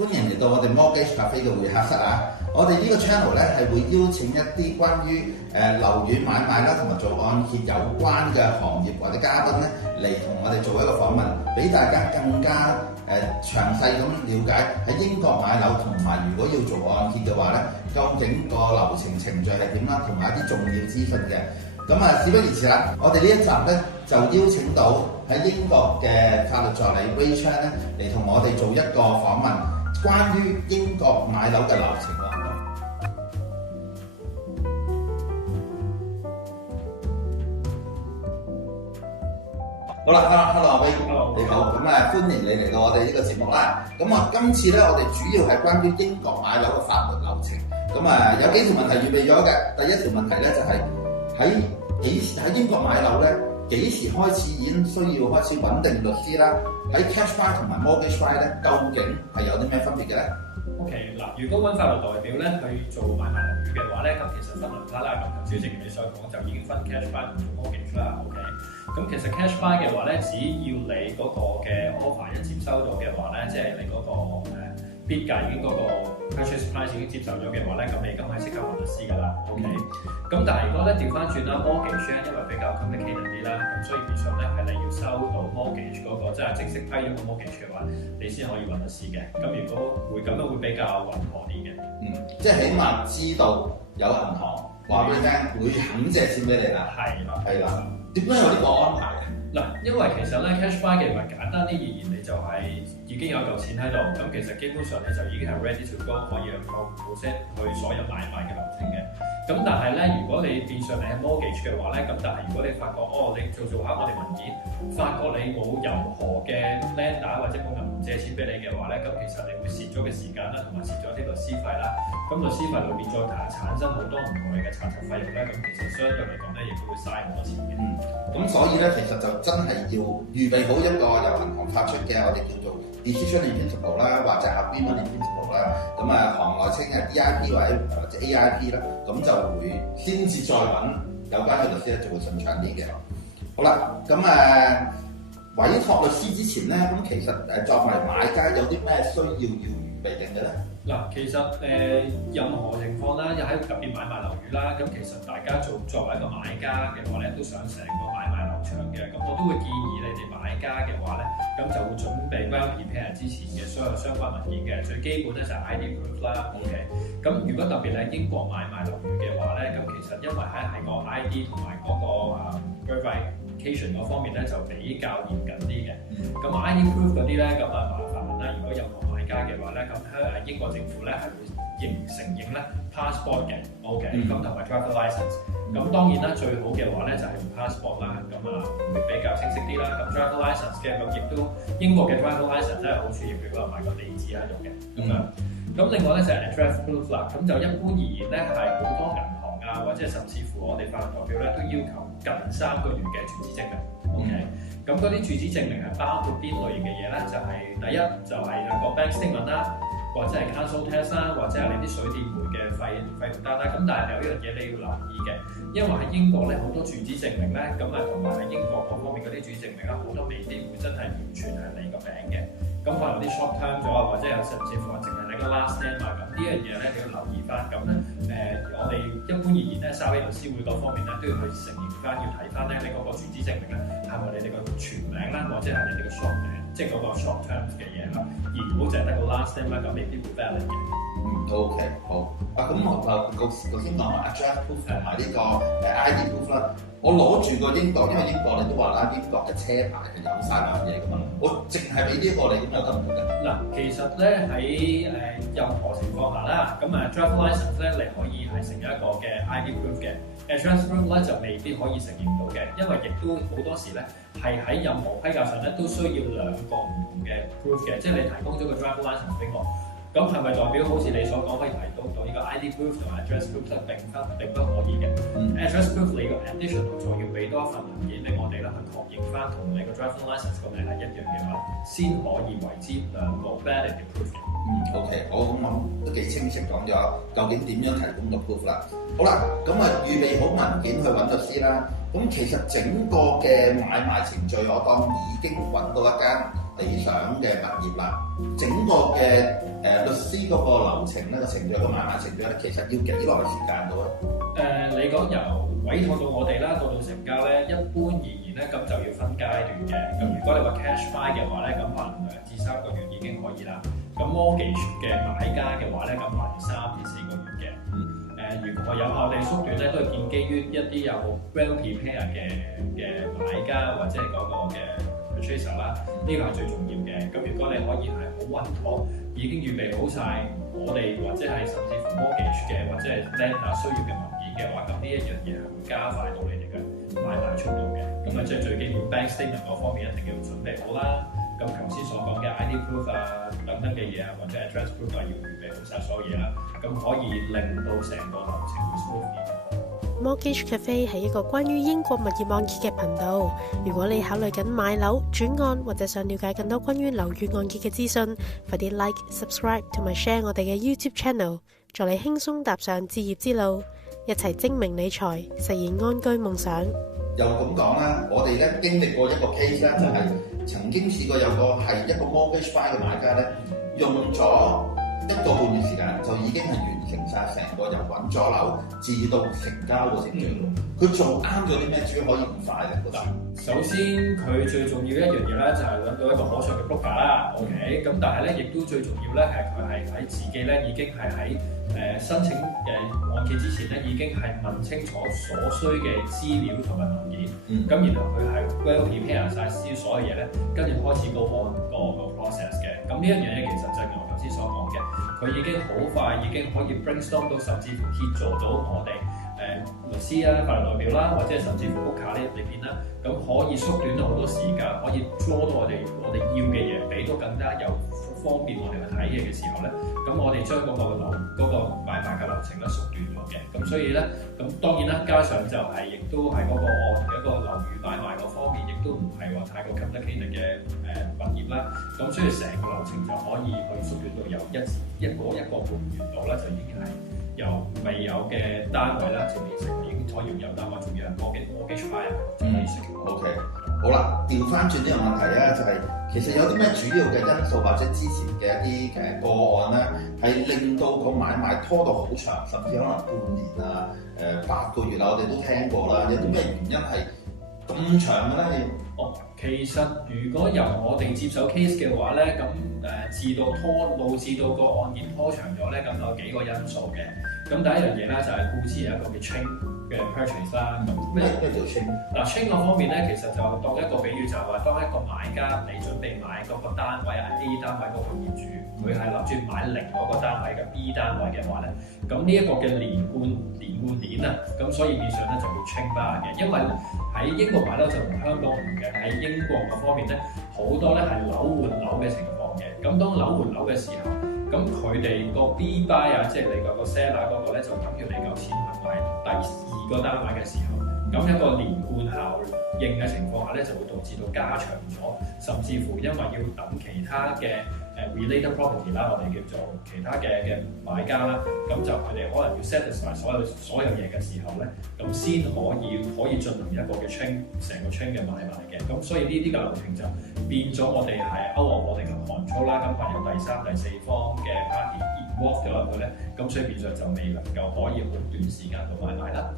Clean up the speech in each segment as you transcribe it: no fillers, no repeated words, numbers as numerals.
歡迎嚟到我哋 Mortgage Cafe 嘅會客室啊！我哋呢個 channel 咧係會邀請一啲關於樓宇買賣啦，同埋做按揭有關嘅行業或者嘉賓咧嚟同我哋做一個訪問，俾大家更加詳細咁了解喺英國買樓，同埋如果要做按揭嘅話咧，究竟個流程程序係點啦，同埋一啲重要資訊嘅。咁啊，事不宜遲啦，我哋呢一集咧就邀請到喺英國嘅法律助理 Ray Chan 咧嚟同我哋做一個訪問，關於英國買樓嘅流程啦。好啦 ，hello 阿 Ray， 你好，咁啊歡迎你嚟到我哋呢個節目啦。咁啊，今次咧我哋主要係關於英國買樓嘅法律流程。咁啊，有幾條問題預備咗嘅。第一條問題咧就係喺英國買樓咧，幾時開始已經需要開始揾定律師啦？喺 cash buy 同埋 mortgage buy 咧，究竟係有啲咩分別嘅咧 ？OK， 嗱，如果揾法律代表咧去做買賣樓宇嘅話咧，咁其實分兩 part 啦。咁頭先正如你所講，就已經分 cash buy 同 mortgage 啦。OK， 咁其實 cash buy 嘅話咧，只要你嗰個嘅 offer 一接收到嘅話咧，即係你嗰個bid 價已經嗰個 purchase price 已經接受咗嘅話咧，咁你咁係即刻揾律師㗎啦。OK， 咁但係如果咧調翻轉啦 mortgage 咧，因為比較 complicated 啲啦，咁所以變相咧係你要收到 mortgage 嗰個即係正式批咗個 mortgage 嘅話，你先可以揾律師嘅。咁如果會咁樣會比較穩妥啲嘅。即係起碼知道有銀行話俾你聽會肯借錢俾你啦。係啦。點解有呢個安排嘅？嗱，因為其實咧 cash buy 嘅話簡單啲而言，你就係已經有一嚿錢喺度，咁其實基本上你就已經係 ready to go， 可以去 process 去所有買賣嘅流程嘅。咁但係咧，如果你變相你係 mortgage 嘅話咧，咁但係如果你發覺你做下我哋文件，發覺你冇任何嘅 lender 或者冇銀行借錢俾你嘅話咧，咁其實你會蝕咗嘅時間啦，同埋蝕咗啲律師費啦。咁律師費裏邊再產生好多唔同嘅查冊費用咧，咁其實相對嚟講咧，亦都會嘥好多錢嘅。咁所以咧，其實就真係要預備好一個由銀行發出嘅我哋叫做 decision in principle 啦，或者 agreement in principle 啦。咁啊，行內稱係 DIP 或者 AIP 啦，咁就會先至再揾有關嘅律師咧，就會順暢啲嘅。好啦，咁委託律師之前咧，咁其實作為買家有啲咩需要預備定嘅咧？嗱，其實任何情況啦，又喺特別買賣樓宇啦，咁其實大家作為一個買家嘅話咧，都想成個買賣流暢嘅，咁我都會建議你哋買家嘅話咧，咁就會準備 well prepare 之前嘅所有相關文件嘅，最基本咧就係 ID proof 啦 ，OK。咁如果特別喺英國買賣樓宇嘅話咧，咁其實因為喺個 ID 同埋嗰個verification 嗰方面咧就比較嚴謹啲嘅，咁 ID proof 嗰啲咧咁麻煩啦，如果任何買家嘅話咧，咁英國政府咧係會承認咧 passport 嘅 ，OK， 咁同埋 driver license。咁當然啦，最好嘅話咧就係用 passport 啦，咁會比較清晰啲啦。咁 driver license 嘅咁亦都英國嘅 driver license 真係好處，亦都有埋個地址喺度嘅咁樣。咁另外咧就係 address proof 啦，咁就一般而言咧係好多銀行啊，或者甚至乎我哋法律代表咧都要求近3個月嘅住址證明 ，OK。咁嗰啲住址證明係包括邊類型嘅嘢咧？就係第一就係個 bank statement 啦，或者係 council tax 啦，或者係你啲水電煤嘅費用單啦。咁但係有一樣嘢你要留意嘅，因為喺英國咧好多住址證明咧，咁同埋喺英國嗰方面嗰啲住址證明咧，好多未必會真係完全係你個名嘅。咁可能啲 short term 咗啊，或者有甚至乎淨係你個 last name 啊，咁呢樣嘢咧你要留意翻。咁咧我哋一般而言咧，稍微律師會嗰方面咧都要去承認翻，要睇翻咧你嗰個住址證明咧係咪你哋個全名啦，或者係你哋個 short 名，即係嗰個 short term 嘅嘢啦，而唔好淨係得個 last name 啦，咁未必會 valid 嘅。OK， 好。咁我頭先講埋 address proof 同埋呢個ID proof 啦。我攞住個英國，因為英國你都話啦，英國嘅車牌係有晒樣嘢㗎嘛。我淨係俾呢個你咁又得唔得嘅？嗱，其實咧喺任何情況下啦，咁driver license 咧你可以係成一個嘅 ID proof 嘅 address proof 咧就未必可以承認到嘅，因為亦都好多時咧係喺任何批價上咧都需要2個唔同嘅 proof 嘅，即係你提供咗個 driver license 俾我。咁係咪代表好似你所講可以提到呢個 ID proof 同埋 address proof 並不可以嘅？address proof 你個 additional 仲要俾多一份文件俾我哋啦，去確認翻同你個 driving license 個名係一樣嘅話，先可以為之2個 valid 嘅 proof 嘅。OK， 好，咁我都幾清晰講咗究竟點樣提供個 proof 啦。好啦，咁預備好文件去揾律師啦。咁其實整個嘅買賣程序，我當已經揾到一間理想嘅物業啦。整個嘅律師嗰個流程咧，個程序個買賣程序咧，其實要幾耐時間到咧？你講由委託到我哋啦，到成交咧，一般而言咧，咁就要分階段嘅。咁如果你話 cash buy 嘅話咧，咁可能2至3個月已經可以啦。咁 mortgage 嘅買家嘅話咧，咁可能要3至4個月嘅。如果有效地縮短咧，都係建基於一啲有 well prepared 嘅買家或者係嗰個嘅 purchaser 啦，呢個係最重要嘅。咁如果你可以係好穩妥，已經預備好晒我哋或者係甚至乎 mortgage 嘅或者係 lender 需要嘅文件嘅話，咁呢一樣嘢係會加快到你哋嘅買賣速度嘅。咁啊，即係最基本 bank statement 嗰方面一定要準備好啦。咁頭先所講嘅 ID proof 啊等等嘅嘢啊，或者 address proof 啊，要預備好晒所有嘢啦，咁可以令到成個流程會 smooth 啲。Mortgage Cafe 係一個關於英國物業按揭嘅頻道。如果你考慮緊買樓、轉按或者想了解更多關於樓宇按揭嘅資訊，快啲 like、subscribe 同埋 share 我哋嘅 YouTube channel， 助你輕鬆踏上置業之路，一齊精明理財，實現安居夢想。又咁講啦，我哋咧經歷過一個 case 咧，就係曾經試過有個係一個 mortgage buy 嘅買家咧，用咗1個半月時間就已經係完成晒成個由揾咗樓至到成交個程序咯。佢做啱咗啲咩？主要可以咁快咧？覺得首先佢最重要一樣嘢咧，就係揾到一個可信嘅 broker 啦。OK， 咁但係咧，亦都最重要咧係佢係喺自己咧已經係喺申請按揭之前咧，已經係問清楚所需嘅資料同埋文件。咁然後佢係 well prepare 晒所有嘢咧，跟住開始 go on 個 process 嘅。咁呢一樣嘢其實就係我頭先所講嘅，佢已經好快已經可以 brainstorm 到，甚至乎協助到我哋律師啊、法律代表啦，或者甚至乎屋卡呢裏邊啦，咁可以縮短到好多時間，可以 draw 到我哋要嘅嘢，俾到更加有方便我哋去睇嘢嘅時候咧，咁我哋將嗰個買賣嘅流程咧縮短咗嘅。咁所以咧，咁當然啦，加上就係亦都係嗰個一個樓宇買賣嗰方面，亦都唔係話太過 complicated 嘅物業啦。咁所以成個流程就可以去縮短到由一個半月度啦，就已經係由未有嘅單位啦，就變成已經可以有單位，仲要係 mortgage buyer 就可以成。OK， 好啦，調翻轉呢個問題咧，就係其實有啲咩主要嘅因素或者之前嘅一啲個案咧，係令到個買賣拖到好長，甚至可能半年啊、8個月啊，我哋都聽過啦。有啲咩原因係咁長嘅咧？其實如果由我哋接手 case 嘅話咧，咁導致到個案件拖長咗咧，咁有幾個因素嘅。咁第一樣嘢咧就係固之有一個叫 chain 嘅 purchase 啦。咁咩叫 chain？嗱 chain 嗰方面咧，其實就當一個比喻，就係話當一個買家你準備買嗰個單位係 A 單位嗰個業主，佢係諗住買另外一個單位嘅 B 單位嘅話咧，咁呢一個嘅連貫鏈啊，咁所以變相咧就叫 chain bar 嘅。因為喺英國買樓就同香港唔同嘅，喺英國嗰方面咧好多咧係樓換樓嘅情況嘅。咁當樓換樓嘅時候，咁佢哋個 B buy 啊，即係你個 seller 嗰個咧，就等於你夠錢去買第2個單位嘅時候，咁一個連貫效應嘅情況下咧，就會導致到加長咗，甚至乎因為要等其他嘅related property 啦，我哋叫做其他嘅買家啦，咁就佢哋可能要 satisfy 所有嘢嘅時候咧，咁先可以進行一個嘅 chain 成個 chain 嘅買賣嘅。咁所以呢啲嘅流程就變咗我哋係勾落我哋嘅control啦，咁係有第3、第4方嘅 party involved 咗入去咧，咁所以變相就未能夠可以好短時間度買賣啦。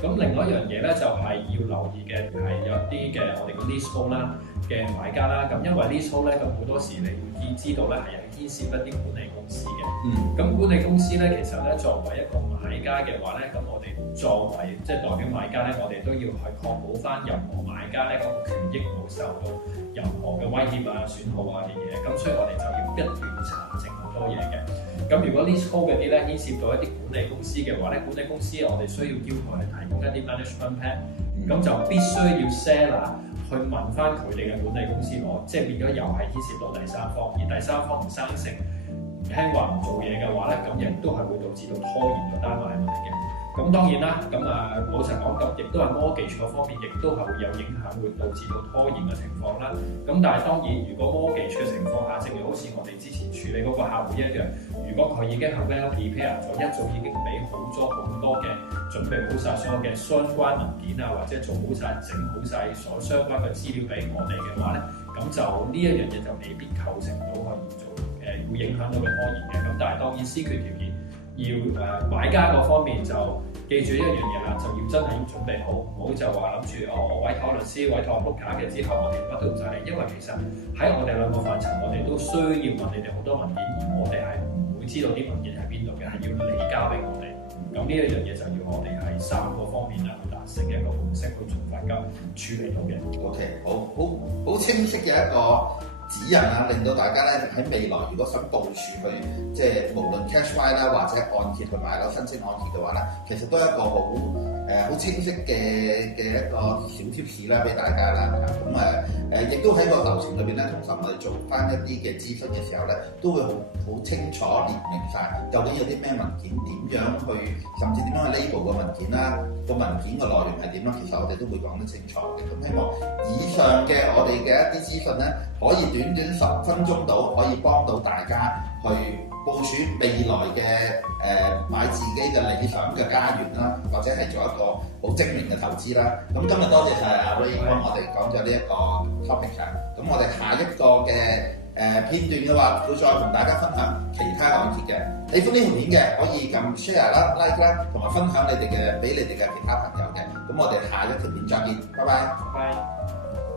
咁另外一樣嘢咧就係要留意嘅係有啲嘅我哋嘅 leasehold 啦嘅買家啦，咁因為 leasehold 咧，咁好多時你會知道咧係有牽涉一啲管理公司嘅。咁管理公司咧，其實咧作為一個買家嘅話咧，咁我哋作為即係代表買家咧，我哋都要去確保翻任何買家咧嗰個權益冇受到任何嘅威脅啊、損耗啊嘅嘢。咁所以我哋就要不斷查證好多嘢嘅。咁如果 leasehold 嗰啲咧牽涉到一啲管理公司嘅話咧，管理公司我哋需要要求係提供一啲 management plan，咁就必須要 seller 去問翻佢哋嘅管理公司攞，即係變咗又係牽涉到第3方，而第3方唔生性唔聽話唔做嘢嘅話咧，咁亦都係會導致到拖延咗單買賣嘅。咁當然啦，咁老實講，咁亦都係 mortgage 嗰方面，亦都係會有影響，會導致到拖延嘅情況啦。咁但係當然，如果 mortgage 嘅情況下，正如好似我哋之前處理嗰個客戶一樣，如果佢已經係 well prepared 咗，一早已經俾好多嘅準備好晒所有嘅相關文件啊，或者做好晒、整好晒所相關嘅資料俾我哋嘅話咧，咁咁就呢一樣嘢就未必構成到可以做會影響到佢拖延嘅。咁但係當然先決條件要買家嗰方面就記住一樣嘢啦，就要真係要準備好，唔好就話諗住我委託律師、委託 broker 嘅之後，我哋乜都唔使理，因為其實喺我哋兩個範疇，我哋都需要問你哋好多文件，而我哋係唔會知道啲文件喺邊度嘅，係要你交俾我哋。咁呢一樣嘢就要我哋喺3個方面啊去達成嘅一個共識，去盡快咁處理到嘅。OK， 好清晰嘅一個指引啊，令到大家咧喺未來如果想部署去即係無論 cash buy 啦或者按揭去買樓申請按揭嘅話咧，其實都係一個好清晰嘅一個小貼士啦，俾大家啦。咁亦都喺個流程裏邊咧，通常我哋做翻一啲嘅諮詢嘅時候咧，都會好清楚列明晒究竟有啲咩文件點樣去，甚至點樣去 label 個文件啦，個文件嘅內容係點啦，其實我哋都會講得清楚嘅。咁希望以上嘅我哋嘅一啲資訊咧，可以短10分鐘到，可以幫到大家去部署未來嘅買自己嘅理想嘅家園啦，或者係做一個好精明嘅投資啦。咁今日多謝晒阿 Ray 幫我哋講咗呢一個 topic 啊。咁我哋下一個嘅片段嘅話，會再同大家分享其他按揭嘅。喜歡呢條片嘅可以撳 share 啦、like 啦，同埋分享俾你哋嘅其他朋友嘅。咁我哋下一條片再見，拜拜。拜拜。